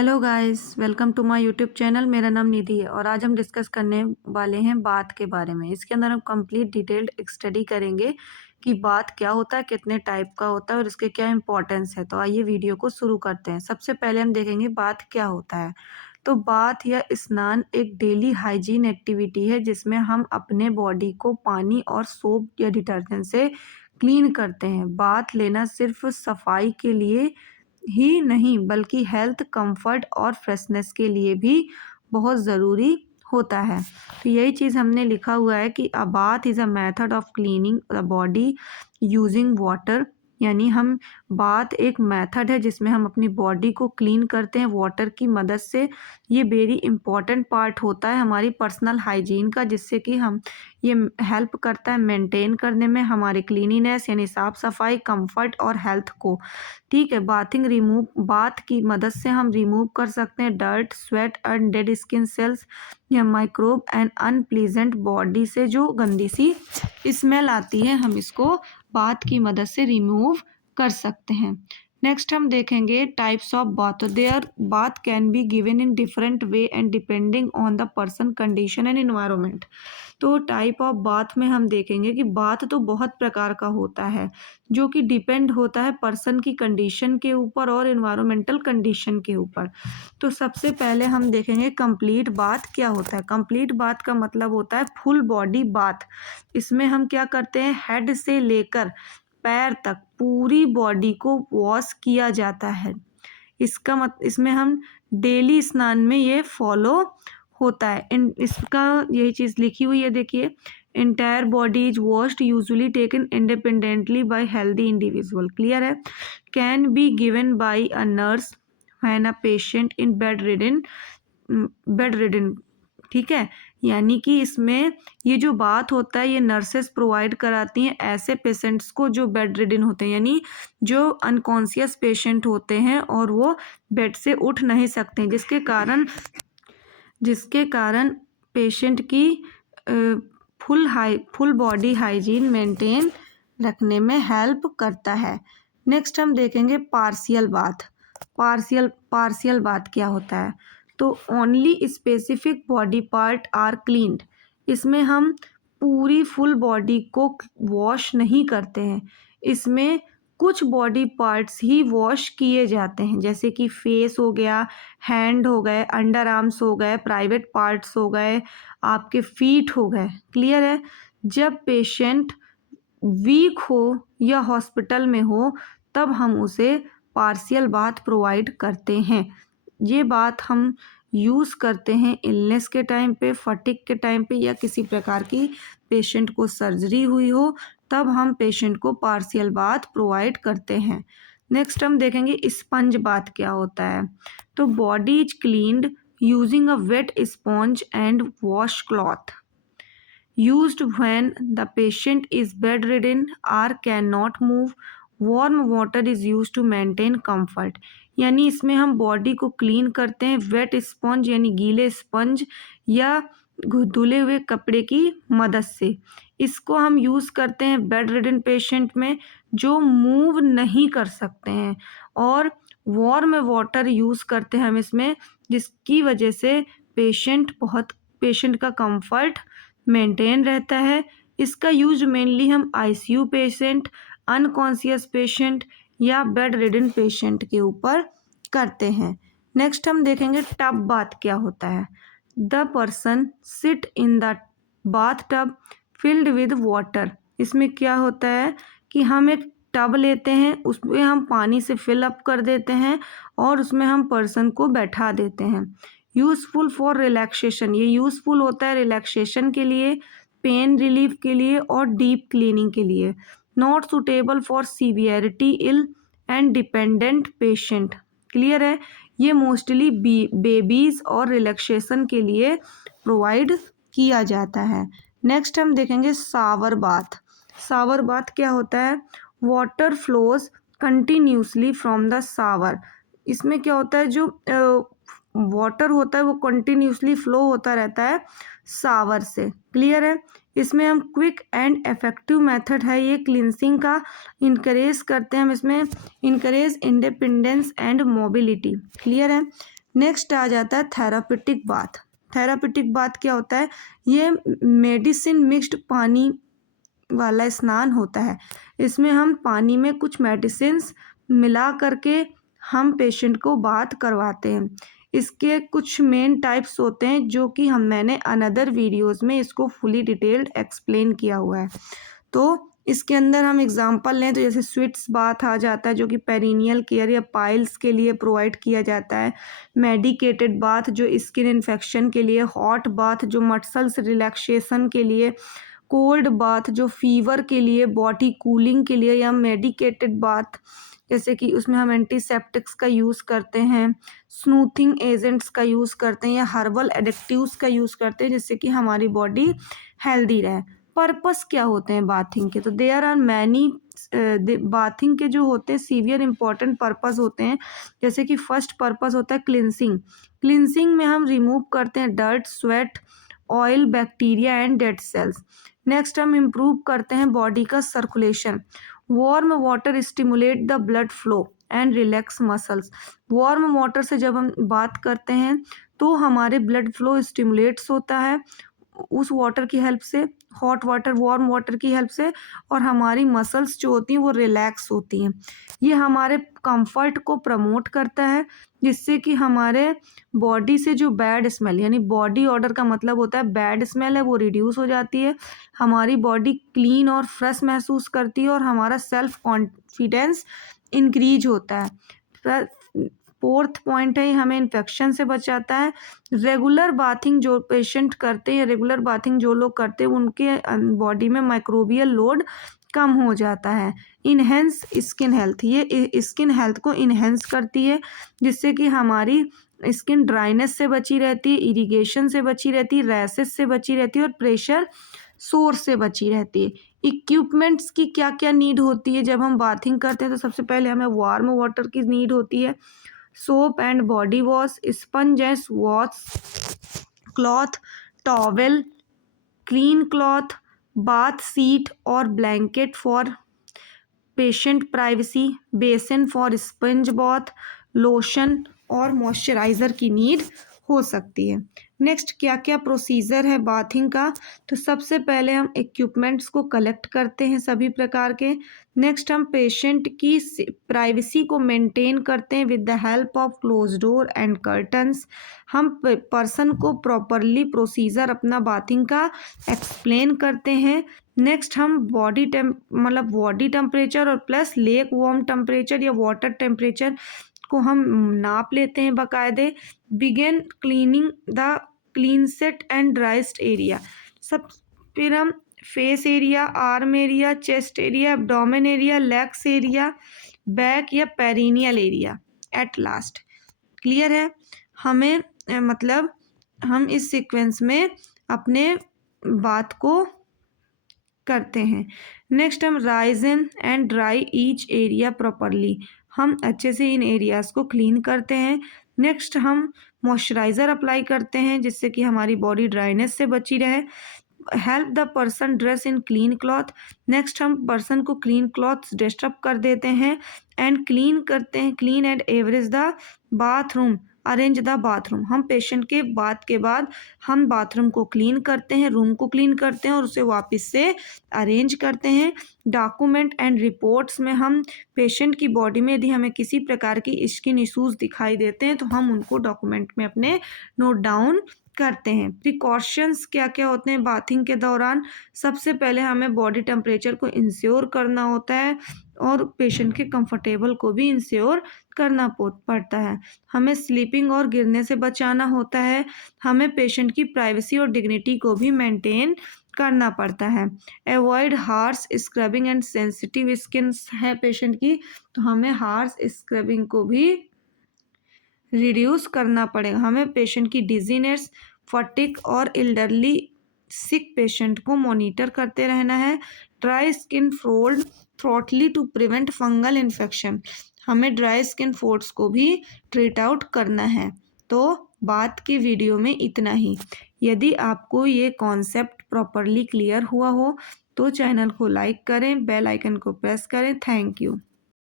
Hello guys, welcome to my YouTube channel. मेरा नाम निधि है और आज हम डिस्कस करने वाले हैं बाथ के बारे में। इसके अंदर हम कंप्लीट डिटेल्ड स्टडी करेंगे कि बाथ क्या होता है, कितने टाइप का होता है और इसके क्या इंपॉर्टेंस है। तो आइए वीडियो को शुरू करते हैं। सबसे पहले हम देखेंगे बाथ क्या होता है। तो बाथ या स्नान एक डेली हाइजीन एक्टिविटी है जिसमें हम अपने बॉडी को पानी और सोप या डिटर्जेंट से क्लीन करते हैं। बाथ लेना सिर्फ सफाई के लिए ही नहीं बल्कि हेल्थ, कंफर्ट और फ्रेशनेस के लिए भी बहुत ज़रूरी होता है। तो यही चीज़ हमने लिखा हुआ है कि a bath is a method of cleaning the body using water. यानी हम बाथ एक मेथड है जिसमें हम अपनी बॉडी को क्लीन करते हैं वाटर की मदद से। ये वेरी इंपॉर्टेंट पार्ट होता है हमारी पर्सनल हाइजीन का, जिससे कि हम ये हेल्प करता है मेंटेन करने में हमारी क्लीनिनेस यानी साफ़ सफाई, कंफर्ट और हेल्थ को। ठीक है, बाथ की मदद से हम रिमूव कर सकते हैं dirt, sweat and dead skin cells या माइक्रोब एंड अनप्लीजेंट बॉडी से जो गंदी सी स्मेल आती है, हम इसको बाथ की मदद से रिमूव कर सकते हैं। नेक्स्ट हम देखेंगे types of bath. There bath can be given in different way and depending on the person, condition and environment. तो टाइप ऑफ बाथ में हम देखेंगे कि बाथ तो बहुत प्रकार का होता है जो कि डिपेंड होता है पर्सन की कंडीशन के ऊपर और एनवायरमेंटल कंडीशन के ऊपर। तो सबसे पहले हम देखेंगे कंप्लीट बाथ क्या होता है। कंप्लीट बाथ का मतलब होता है फुल बॉडी बाथ। इसमें हम क्या करते हैं, हेड से लेकर पैर तक पूरी बॉडी को वॉश किया जाता है। इसमें हम डेली स्नान में ये फॉलो होता है। इसका यही चीज़ लिखी हुई है, देखिए। Entire body is washed usually taken independently by healthy individual. Clear है। Can be given by a nurse when a patient in bed ridden. ठीक है, यानी कि इसमें ये जो बात होता है ये नर्सेस प्रोवाइड कराती हैं ऐसे पेशेंट्स को जो बेड रिडन होते हैं, यानी जो अनकॉन्शियस पेशेंट होते हैं और वो बेड से उठ नहीं सकते, जिसके कारण पेशेंट की फुल बॉडी हाइजीन मेंटेन रखने में हेल्प करता है। नेक्स्ट हम देखेंगे पार्शियल बाथ। पार्शियल बाथ क्या होता है। तो only specific body part are cleaned. इसमें हम पूरी फुल बॉडी को वॉश नहीं करते हैं। इसमें कुछ बॉडी पार्ट्स ही वॉश किए जाते हैं, जैसे कि फेस हो गया, हैंड हो गए, अंडर आर्म्स हो गए, प्राइवेट पार्ट्स हो गए, आपके फीट हो गए। क्लियर है। जब पेशेंट वीक हो या हॉस्पिटल में हो तब हम उसे पार्शियल बाथ प्रोवाइड करते हैं। ये बात हम यूज़ करते हैं इलनेस के टाइम पे, फटिक के टाइम पे, या किसी प्रकार की पेशेंट को सर्जरी हुई हो तब हम पेशेंट को पार्शियल बाथ प्रोवाइड करते हैं। नेक्स्ट हम देखेंगे स्पंज बाथ क्या होता है। तो body is cleaned using a wet sponge and wash cloth used when the patient is bedridden or cannot move. Warm water is used to maintain comfort. यानी इसमें हम बॉडी को क्लीन करते हैं वेट स्पंज यानी गीले स्पंज या धुले हुए कपड़े की मदद से। इसको हम यूज़ करते हैं बेड रिडन पेशेंट में जो मूव नहीं कर सकते हैं, और वार्म वाटर यूज़ करते हैं हम इसमें, जिसकी वजह से पेशेंट का कंफर्ट मेंटेन रहता है। इसका यूज मेनली हम आईसीयू पेशेंट, अनकॉन्शियस पेशेंट या बेड रिडन पेशेंट के ऊपर करते हैं। नेक्स्ट हम देखेंगे टब बाथ क्या होता है। The person sit in the bath tub filled with water. इसमें क्या होता है कि हम एक टब लेते हैं, उसमें हम पानी से फिल अप कर देते हैं और उसमें हम पर्सन को बैठा देते हैं। Useful for relaxation. ये यूज़फुल होता है रिलैक्सेशन के लिए, पेन रिलीफ के लिए और डीप क्लीनिंग के लिए। Not suitable for severity ill and dependent patient. Clear है। ये मोस्टली बेबीज़ और रिलैक्सेशन के लिए प्रोवाइड किया जाता है। नेक्स्ट हम देखेंगे शावर बाथ। शावर बाथ क्या होता है। Water flows continuously from the shower. इसमें क्या होता है, जो वाटर होता है वो कंटिन्यूसली फ्लो होता रहता है शावर से। क्लियर है। इसमें हम क्विक एंड इफेक्टिव मेथड है ये क्लिनसिंग का। इनकरेज करते हैं हम इसमें, encourage independence and mobility. Clear है। नेक्स्ट आ जाता है थेरापेटिक बाथ। थेरापेटिक बाथ क्या होता है? ये मेडिसिन मिक्स्ड पानी वाला स्नान होता है। इसमें हम पानी में कुछ मेडिसिन्स मिला करके हम पेशेंट को बाथ करवाते हैं। इसके कुछ मेन टाइप्स होते हैं जो कि मैंने अनदर वीडियोज़ में इसको फुली डिटेल्ड एक्सप्लेन किया हुआ है। तो इसके अंदर हम एग्जांपल लें तो जैसे स्विट्स बाथ आ जाता है जो कि पेरिनियल केयर या पाइल्स के लिए प्रोवाइड किया जाता है। मेडिकेटेड बाथ जो स्किन इन्फेक्शन के लिए, हॉट बाथ जो मसल्स रिलैक्सेशन के लिए, कोल्ड बाथ जो फीवर के लिए, बॉडी कूलिंग के लिए, या मेडिकेटेड बाथ जैसे कि उसमें हम एंटीसेप्टिक्स का यूज़ करते हैं, स्मूथिंग एजेंट्स का यूज़ करते हैं, या हर्बल एडिक्टिव्स का यूज़ करते हैं जिससे कि हमारी बॉडी हेल्दी रहे। पर्पस क्या होते हैं बाथिंग के? तो देयर आर मैनी बाथिंग के जो होते हैं सीवियर इंपॉर्टेंट पर्पस होते हैं। जैसे कि फर्स्ट पर्पस होता है क्लिनसिंग। क्लिनसिंग में हम रिमूव करते हैं dirt, sweat, oil, bacteria and dead cells. Next हम इम्प्रूव करते हैं बॉडी का circulation. Warm water stimulate the blood flow and relax muscles. Warm water से जब हम बात करते हैं तो हमारे ब्लड फ्लो स्टिमुलेट्स होता है उस वाटर की हेल्प से, हॉट वाटर, वार्म वाटर की हेल्प से, और हमारी मसल्स जो होती हैं वो रिलैक्स होती हैं। ये हमारे कंफर्ट को प्रमोट करता है जिससे कि हमारे बॉडी से जो बैड स्मेल, यानी बॉडी ऑडर का मतलब होता है बैड स्मेल है, वो रिड्यूस हो जाती है। हमारी बॉडी क्लीन और फ्रेश महसूस करती है और हमारा सेल्फ कॉन्फिडेंस इंक्रीज होता है। फोर्थ पॉइंट है हमें इन्फेक्शन से बचाता है। रेगुलर बाथिंग जो पेशेंट करते हैं, रेगुलर बाथिंग जो लोग करते हैं उनके बॉडी में माइक्रोबियल लोड कम हो जाता है। इन्हेंस स्किन हेल्थ, ये स्किन हेल्थ को इन्हेंस करती है जिससे कि हमारी स्किन ड्राइनेस से बची रहती है, इरिगेशन से बची रहती है, रैसेस से बची रहती है और प्रेशर सोर्स से बची रहती है। इक्विपमेंट्स की क्या क्या नीड होती है जब हम बाथिंग करते हैं? तो सबसे पहले हमें वार्म वाटर की नीड होती है, soap and body wash, sponge and wash, cloth, towel, clean cloth, bath sheet और blanket for patient privacy, basin for sponge bath, lotion और मॉइस्चराइज़र की नीड हो सकती है। नेक्स्ट क्या क्या प्रोसीजर है बाथिंग का? तो सबसे पहले हम इक्विपमेंट्स को कलेक्ट करते हैं सभी प्रकार के। नेक्स्ट हम पेशेंट की प्राइवेसी को मेंटेन करते हैं with the help of close door and curtains. हम पर्सन को प्रॉपरली प्रोसीजर अपना बाथिंग का एक्सप्लेन करते हैं। नेक्स्ट हम बॉडी टेम्परेचर और प्लस लेक वार्म टेम्परेचर या वाटर टेम्परेचर को हम नाप लेते हैं बाकायदे। Begin cleaning the cleanest and driest area. सब फिर हम face area, arm area, chest area, abdomen area, legs area, back या perineal area at last. Clear है? हमें मतलब हम इस सीक्वेंस में अपने बात को करते हैं। नेक्स्ट हम rise in and dry each area properly. हम अच्छे से इन एरियाज़ को क्लीन करते हैं। नेक्स्ट हम मॉइस्चराइज़र अप्लाई करते हैं जिससे कि हमारी बॉडी ड्राइनेस से बची रहे। Help the person dress in clean cloth. Next हम पर्सन को क्लीन क्लॉथ डिस्टर्ब कर देते हैं एंड क्लीन करते हैं, clean and average the bathroom, arrange the bathroom. हम पेशेंट के बात के बाद हम बाथरूम को क्लीन करते हैं, रूम को क्लीन करते हैं और उसे वापस से अरेंज करते हैं। डॉक्यूमेंट एंड रिपोर्ट्स में हम पेशेंट की बॉडी में यदि हमें किसी प्रकार की स्किन इश्यूज दिखाई देते हैं तो हम उनको डॉक्यूमेंट में अपने नोट डाउन करते हैं। प्रिकॉशंस क्या क्या होते हैं बाथिंग के दौरान? सबसे पहले हमें बॉडी टेम्परेचर को इंश्योर करना होता है और पेशेंट के कंफर्टेबल को भी इंश्योर करना पड़ता है। हमें स्लीपिंग और गिरने से बचाना होता है। हमें पेशेंट की प्राइवेसी और डिग्निटी को भी मेंटेन करना पड़ता है। Avoid harsh scrubbing and sensitive skin है पेशेंट की, तो हमें हार्श स्क्रबिंग को भी रिड्यूस करना पड़ेगा। हमें पेशेंट की डिजीनेस, फटिग और एल्डरली सिक पेशेंट को मॉनिटर करते रहना है। Dry skin fold thoroughly to prevent fungal infection. हमें ड्राई स्किन फोल्ड्स को भी ट्रीट आउट करना है। तो बात की वीडियो में इतना ही। यदि आपको ये कॉन्सेप्ट प्रॉपरली क्लियर हुआ हो तो चैनल को लाइक करें, बेल आइकन को प्रेस करें। Thank you.